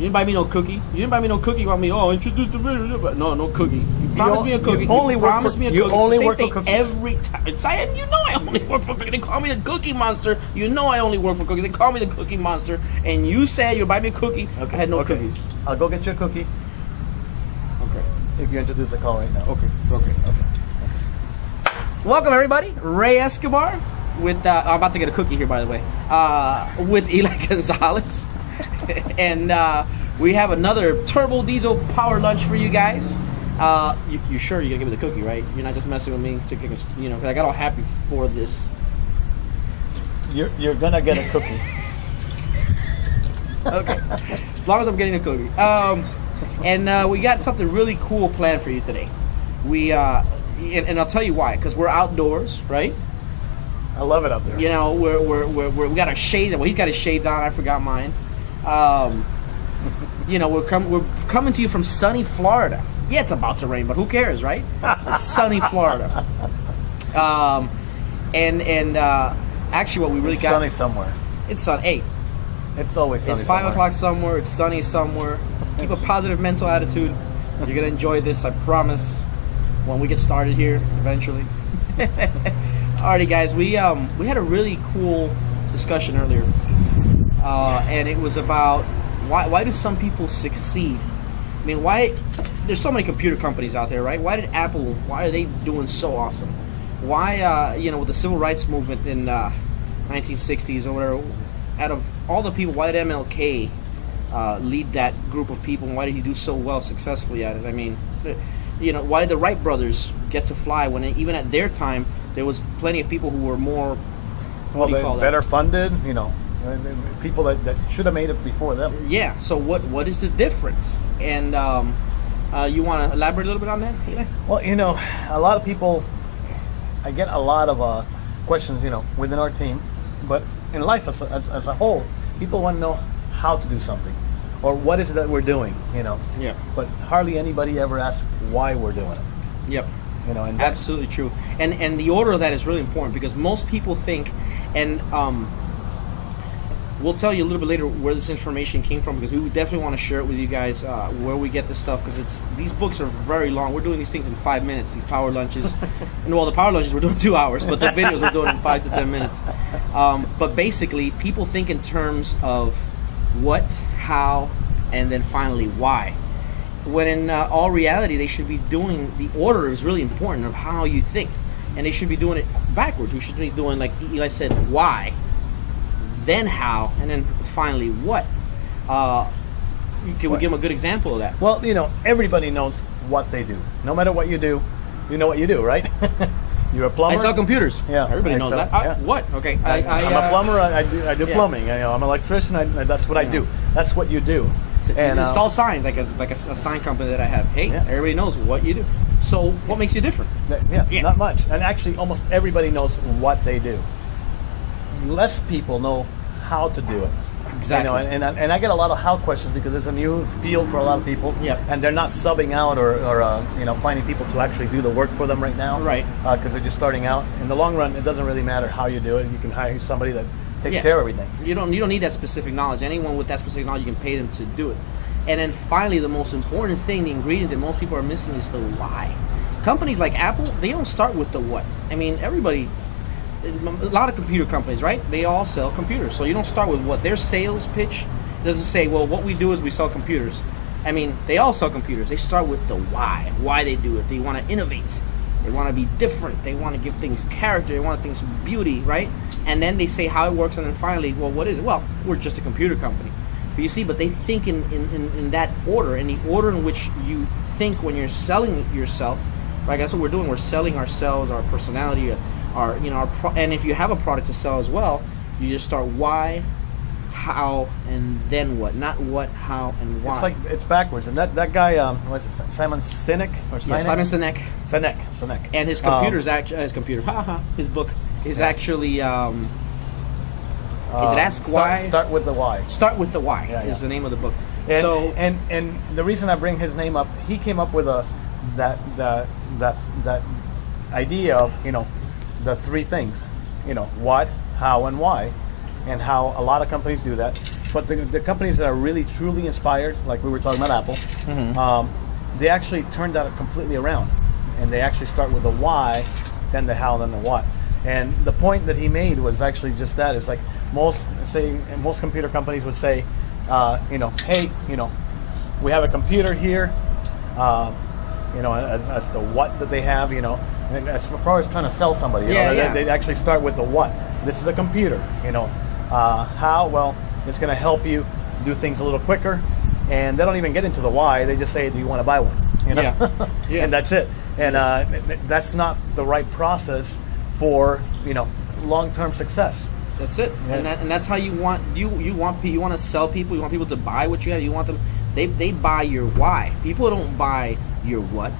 You didn't buy me no cookie. You didn't buy me no cookie. You want me, introduce the video. But no cookie. You promised me a cookie. You only work for cookies. You only work for cookies. Every time. You know I only work for cookies. They call me the Cookie Monster. You know I only work for cookies. They call me the Cookie Monster. And you said you'll buy me a cookie. Okay. I had no cookies. I'll go get you a cookie. Okay. If you introduce the call right now. Okay. Welcome, everybody. Ray Escobar with, I'm about to get a cookie here, by the way, with Eli Gonzalez. And we have another turbo diesel power lunch for you guys. You sure you're gonna give me the cookie, right? You're not just messing with me, you know, 'cause I got all happy for this. You're gonna get a cookie. Okay, as long as I'm getting a cookie. And we got something really cool planned for you today. We and I'll tell you why. Because we're outdoors, right? I love it out there. You know, we got our shades. Well, he's got his shades on. I forgot mine. You know, we're coming to you from sunny Florida. Yeah, it's about to rain, but who cares, right? It's sunny Florida. And actually, what we really it's got. Sunny somewhere. It's sunny. Hey, it's always sunny. It's 5 o'clock somewhere. It's sunny somewhere. Keep a positive mental attitude. You're gonna enjoy this, I promise. When we get started here, eventually. Alrighty, guys. We had a really cool discussion earlier, and it was about why do some people succeed? I mean, why? There's so many computer companies out there, right? Why did Apple? Why are they doing so awesome? Why, you know, with the civil rights movement in 1960s or whatever, out of all the people, why did MLK lead that group of people? And why did he do so well successfully at it? I mean, you know, why did the Wright brothers get to fly when even at their time there was plenty of people who were more better funded, you know, people that should have made it before them. Yeah. So what is the difference? And you want to elaborate a little bit on that? Yeah. Well, you know, a lot of people, I get a lot of questions, you know, within our team, but in life as a whole, people want to know how to do something. Or what is it that we're doing, you know? Yeah. But hardly anybody ever asks why we're doing it. Yep. You know, and absolutely true. And the order of that is really important because most people think, and we'll tell you a little bit later where this information came from because we would definitely want to share it with you guys where we get this stuff because these books are very long. We're doing these things in 5 minutes. These power lunches, and well, the power lunches we're doing 2 hours, but the videos we're doing in 5 to 10 minutes. But basically, people think in terms of what, how, and then finally why. When in all reality, they should be doing, the order is really important of how you think. And they should be doing it backwards. We should be doing, like Eli said, why, then how, and then finally what. Can we give them a good example of that? Well, you know, everybody knows what they do. No matter what you do, you know what you do, right? You're a plumber. I sell computers. Yeah, everybody knows that. Yeah. What? Okay, I'm a plumber. I do plumbing. You know, I'm an electrician. That's what I do. That's what you do. And install signs like a sign company that I have. Hey, everybody knows what you do. So what makes you different? Yeah, not much. And actually, almost everybody knows what they do. Less people know how to do it. Exactly. You know, and I get a lot of how questions because it's a new field for a lot of people. Yep. And they're not subbing out or you know, finding people to actually do the work for them right now. Right. Because they're just starting out. In the long run, it doesn't really matter how you do it. You can hire somebody that takes care of everything. You don't need that specific knowledge. Anyone with that specific knowledge, you can pay them to do it. And then finally, the most important thing, the ingredient that most people are missing is the why. Companies like Apple, they don't start with the what. I mean, everybody, a lot of computer companies, right? They all sell computers. So you don't start with what. Their sales pitch doesn't say, well, what we do is we sell computers. I mean, they all sell computers. They start with the why they do it. They want to innovate. They want to be different. They want to give things character. They want things beauty, right? And then they say how it works, and then finally, well, what is it? Well, we're just a computer company. But you see, but they think in that order, in the order in which you think when you're selling yourself, right? That's what we're doing. We're selling ourselves, our personality, and if you have a product to sell as well, you just start why, how, and then what. Not what, how, and why. It's like it's backwards. And that guy, what is it, Simon Sinek or Sinek? Yeah, Simon Sinek. Sinek. And his computer's his book is actually. Is it Ask Why? Start with the Why. Start with the Why is the name of the book. And and the reason I bring his name up, he came up with that idea of, you know, the three things, you know, what, how, and why, and how a lot of companies do that. but the companies that are really truly inspired, like we were talking about Apple, they actually turned that completely around, and they actually start with the why, then the how, then the what. And the point that he made was actually just that. It's like most computer companies would say, hey, we have a computer here, as the what that they have, and as far as trying to sell somebody, they actually start with the what. This is a computer, how? Well, it's going to help you do things a little quicker, and they don't even get into the why. They just say, do you want to buy one? And that's it. And that's not the right process for long-term success. That's it. Yeah. And that's how you want to sell people. You want people to buy what you have. You want them. They buy your why. People don't buy your what.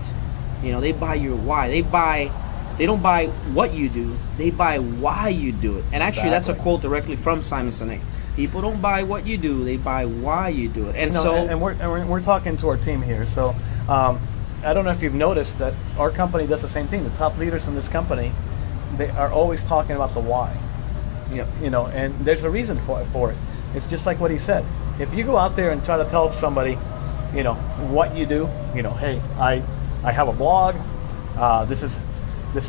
They buy your why. They don't buy what you do. They buy why you do it. And actually, that's a quote directly from Simon Sinek. People don't buy what you do. They buy why you do it. And we're talking to our team here. So I don't know if you've noticed that our company does the same thing. The top leaders in this company, they are always talking about the why. Yep. And there's a reason for it. It's just like what he said. If you go out there and try to tell somebody, what you do, hey, I have a blog. This is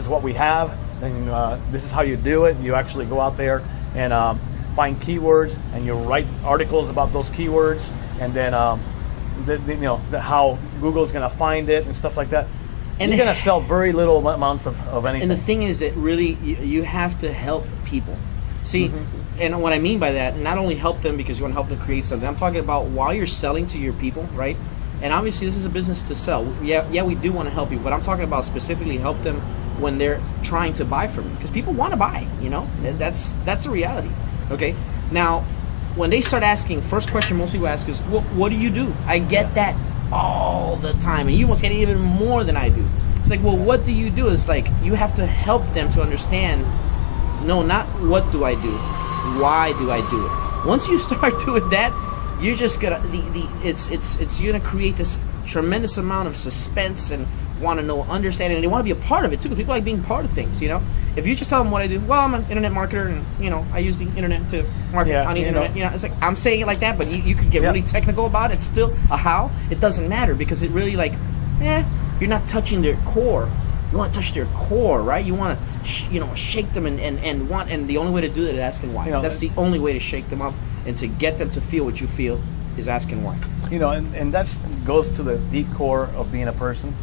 what we have, and this is how you do it. You actually go out there and find keywords, and you write articles about those keywords, and then how Google's going to find it and stuff like that. And you're going to sell very little amounts of anything. And the thing is that really you have to help people. See, and what I mean by that, not only help them because you want to help them create something. I'm talking about while you're selling to your people, right? And obviously this is a business to sell. Yeah, we do want to help you, but I'm talking about specifically help them when they're trying to buy from you, because people want to buy. That's the reality. Okay. Now, when they start asking, first question most people ask is, well, what do you do? I get that all the time, and you almost get it even more than I do. It's like, well, what do you do? It's like you have to help them to understand. No, not what do I do. Why do I do it? Once you start doing that, you're just gonna you're gonna create this tremendous amount of suspense and want to know, understand, and they want to be a part of it too. People like being part of things. If you just tell them what I do, well, I'm an internet marketer, and I use the internet to market on the internet. It's like I'm saying it like that, but you could get really technical about it. It's still a how. It doesn't matter because it really you're not touching their core. You want to touch their core, right? You want to, shake them and the only way to do that is asking why. That's the only way to shake them up and to get them to feel what you feel is asking why. And that goes to the deep core of being a person.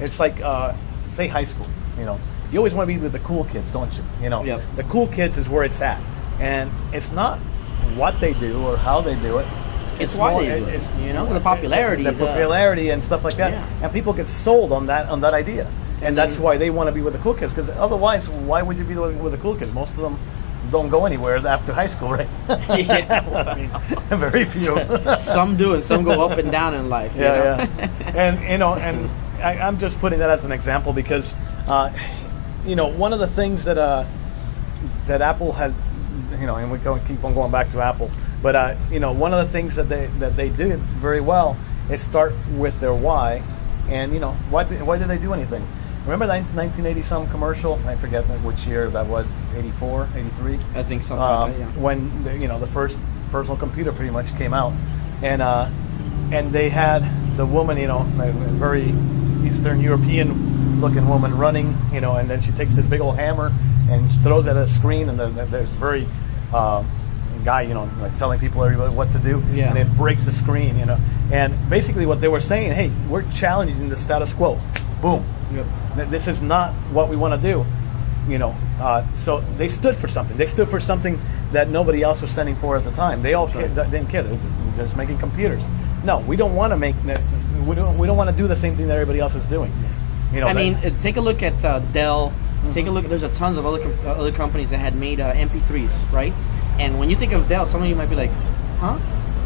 It's like, say high school, you always want to be with the cool kids, don't you? Yep. The cool kids is where it's at. And it's not what they do or how they do it. It's why they do it. It's, the popularity. The popularity and stuff like that. Yeah. And people get sold on that idea. And that's why they want to be with the cool kids, because otherwise, why would you be with the cool kids? Most of them don't go anywhere after high school, right? Very few. Some do, and some go up and down in life. Yeah. And I'm just putting that as an example because, one of the things that Apple had, and we keep on going back to Apple, but one of the things that they did very well is start with their why, and why did they do anything? Remember that 1980-some commercial? I forget which year that was, 84, 83? I think something like that, yeah. When the first personal computer pretty much came out. And they had the woman, a very Eastern European-looking woman running, and then she takes this big old hammer and she throws it at a screen, and then there's very guy, telling everybody what to do, and it breaks the screen, And basically what they were saying, hey, we're challenging the status quo. Boom. Yep. This is not what we want to do, So they stood for something. They stood for something that nobody else was standing for at the time. They all didn't care. They're just making computers. No, we don't want to make. We don't want to do the same thing that everybody else is doing. Take a look at Dell. Take a look. There's a tons of other companies that had made MP3s, right? And when you think of Dell, some of you might be like, huh?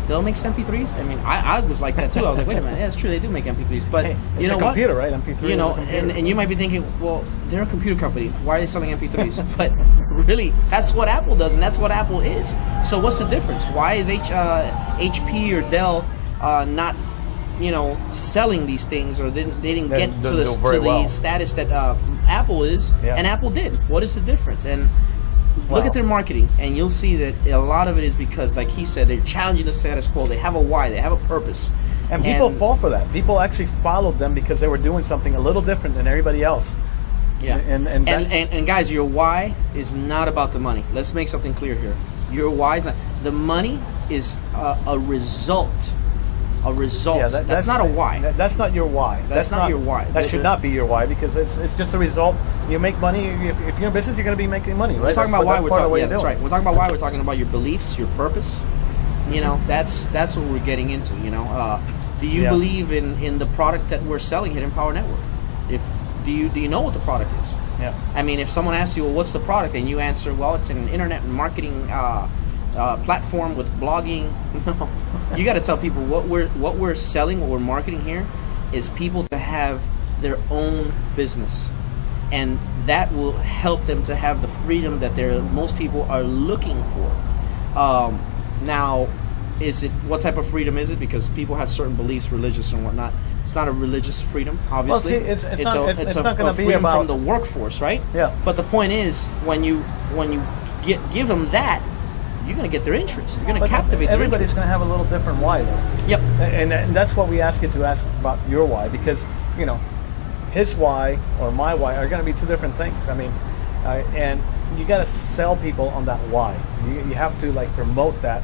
Dell makes MP3s? I was like that too. I was like, wait a minute, yeah, it's true, they do make MP3s. But hey, you know what? Computer, right? MP3. And you might be thinking, well, they're a computer company. Why are they selling MP3s? But really, that's what Apple does, and that's what Apple is. So what's the difference? Why is HP or Dell not, selling these things, or they didn't get to the status that Apple is, and Apple did? What is the difference? And Look Wow. at their marketing, and you'll see that a lot of it is because, like he said, they're challenging the status quo. They have a why. They have a purpose. And people fall for that. People actually followed them because they were doing something a little different than everybody else. Yeah. And And guys, your why is not about the money. Let's make something clear here. Your why is not. The money is a result. A result. yeah, that's not a why. That's not your why. That's not your why. That should not be your why, because it's just a result. You make money. If you're in business, you're going to be making money, right? We're talking about why. We're talking. Yeah, that's doing. right. We're talking about why. We're talking about your beliefs, your purpose. You know, that's what we're getting into. You know, do you Yeah. believe in the product that we're selling here in Power Network? Do you know what the product is? Yeah. I mean, if someone asks you, well, what's the product, and you answer, well, it's an internet marketing platform with blogging. You got to tell people what we're selling, what we're marketing here, is people to have their own business, and that will help them to have the freedom that most people are looking for. Now, what type of freedom is it? Because people have certain beliefs, religious and whatnot. It's not a religious freedom, obviously. Well, see, it's not going to be freedom about from the workforce, right? Yeah. But the point is, when you give them that, you're going to get their interest. You're going to captivate their Everybody's interest. going to have a little different why, though. Yep. And that's what we ask you to ask about your why, because his why or my why are going to be two different things. I mean, and you got to sell people on that why. You have to promote that,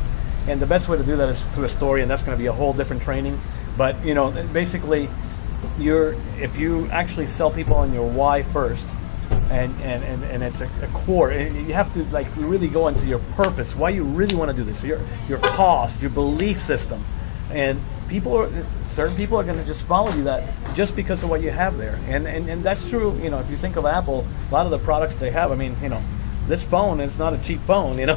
and the best way to do that is through a story, and that's going to be a whole different training. But basically, if you actually sell people on your why first, and it's a core, you have to really go into your purpose, why you really want to do this, your cost, your belief system, and certain people are going to just follow you that just because of what you have there, and that's true. If you think of Apple, a lot of the products they have, I mean, this phone is not a cheap phone. It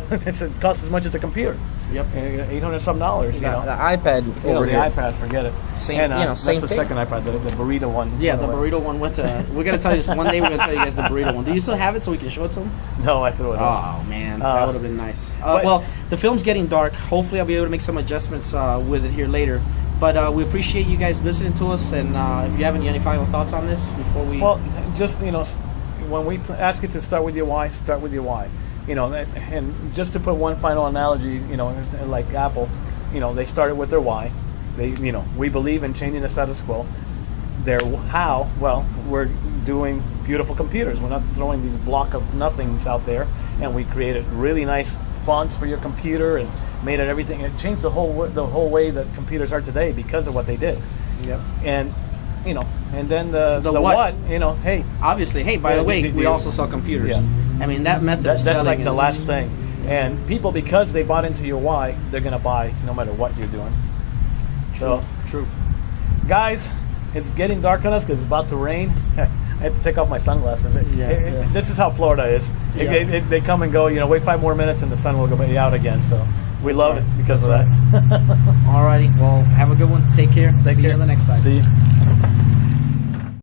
costs as much as a computer. Yep. $800-some. The iPad over the here. iPad, forget it. Same, and same that's the thing. second iPad, the burrito one. Yeah, by the way. burrito one went to. We're gonna tell you one day. We're gonna tell you guys the burrito one. Do you still have it so we can show it to them? No, I threw it away. Oh man, that would have been nice. but- Well, the film's getting dark. Hopefully, I'll be able to make some adjustments with it here later. But we appreciate you guys listening to us. And if you have any final thoughts on this before we. Well, just when we ask you to start with your why, start with your why. And just to put one final analogy, like Apple, they started with their why. We believe in changing the status quo. Their how, well, we're doing beautiful computers. We're not throwing these block of nothings out there. And we created really nice fonts for your computer and made it everything. It changed the whole way that computers are today because of what they did. Yep. And and then the what? Hey, Obviously, hey, by the way, we also sell computers. Yeah. I mean, that method of that's selling like the is- last thing. And people, because they bought into your why, they're going to buy no matter what you're doing. So, True. guys, it's getting dark on us because it's about to rain. I had to take off my sunglasses. Yeah. This is how Florida is. Yeah. They come and go. Wait 5 more minutes and the sun will go out again. So we love right. it because That's of that. Alrighty. Well, have a good one. Take care. See you on the next time. See you.